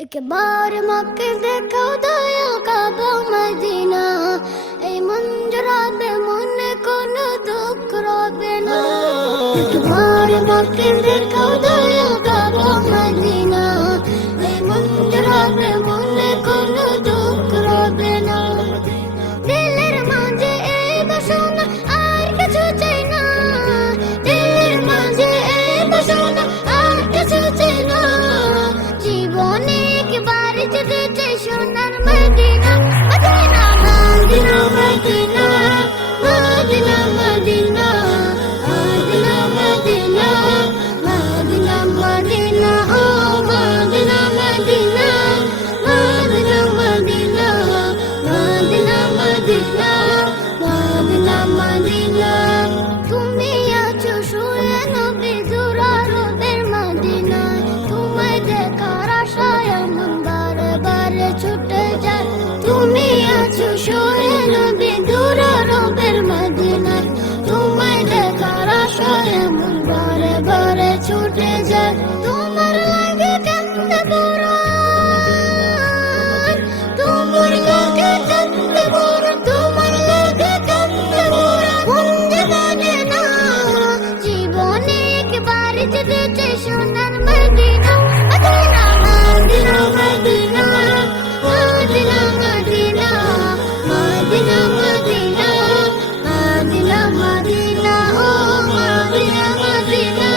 एक बार मक्के देखो दयाल काबा मदीना এই মঞ্জরাতে মনে কোনো দুঃখ রবে না एक बार मक्के देखो दयाल काबा मदीना এই মঞ্জরাতে মনে কোনো দুঃখ রবে না দিলের মাঝে এই বাসনা আর কিছু চাই না দিলের মাঝে এই বাসনা আর কিছু চাই না জীবনে একবার যেতে চাই সোনার Medina Medina Medina Medina Medina Medina Medina Medina Medina Medina ও Medina Medina Medina Medina Medina Medina Medina Medina তুমি আছো শুয়ে নবী দুরারবের মদিনায় তোমায় দেখার আশায় মন বারে বারে ছুটে যায় তুমি আছো শুয়ে নবী দুরারবের মদিনায় তোমায় দেখার আশায় মন বারে বারে ছুটে যায় তোমার লাগে কান্দে পুরাণ তোমার লাগে কান্দে পুরাণ তোমার লাগে কান্দে পুরাণ মন যে জানে না জীবনে একবার যেতে চাই সোনার Medina Medina Medina Medina Medina Medina Medina Medina Medina Medina ও Medina Medina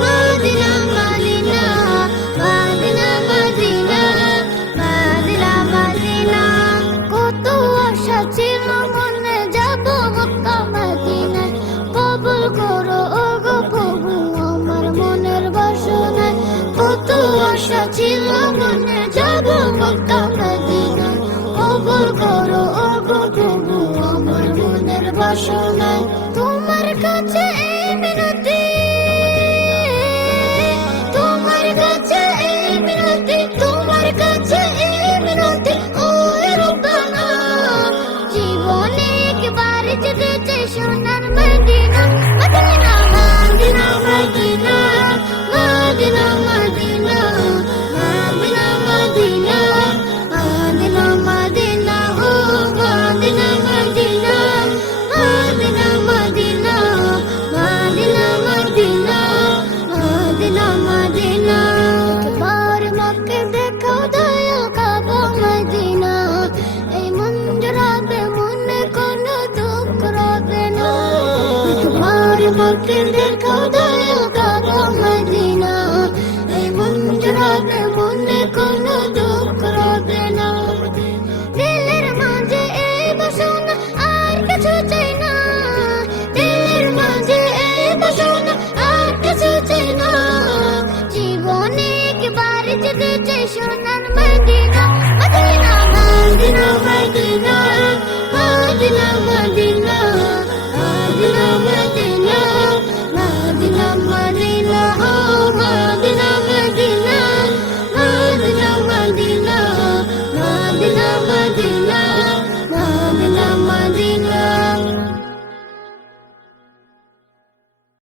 Medina Medina Medina Medina Medina Medina কত আশা ছিল মনে যাব মক্কা মদিনায় কবুল করো ওগো প্রভু আমার মনের বাসনায় কত আশা ছিল মনে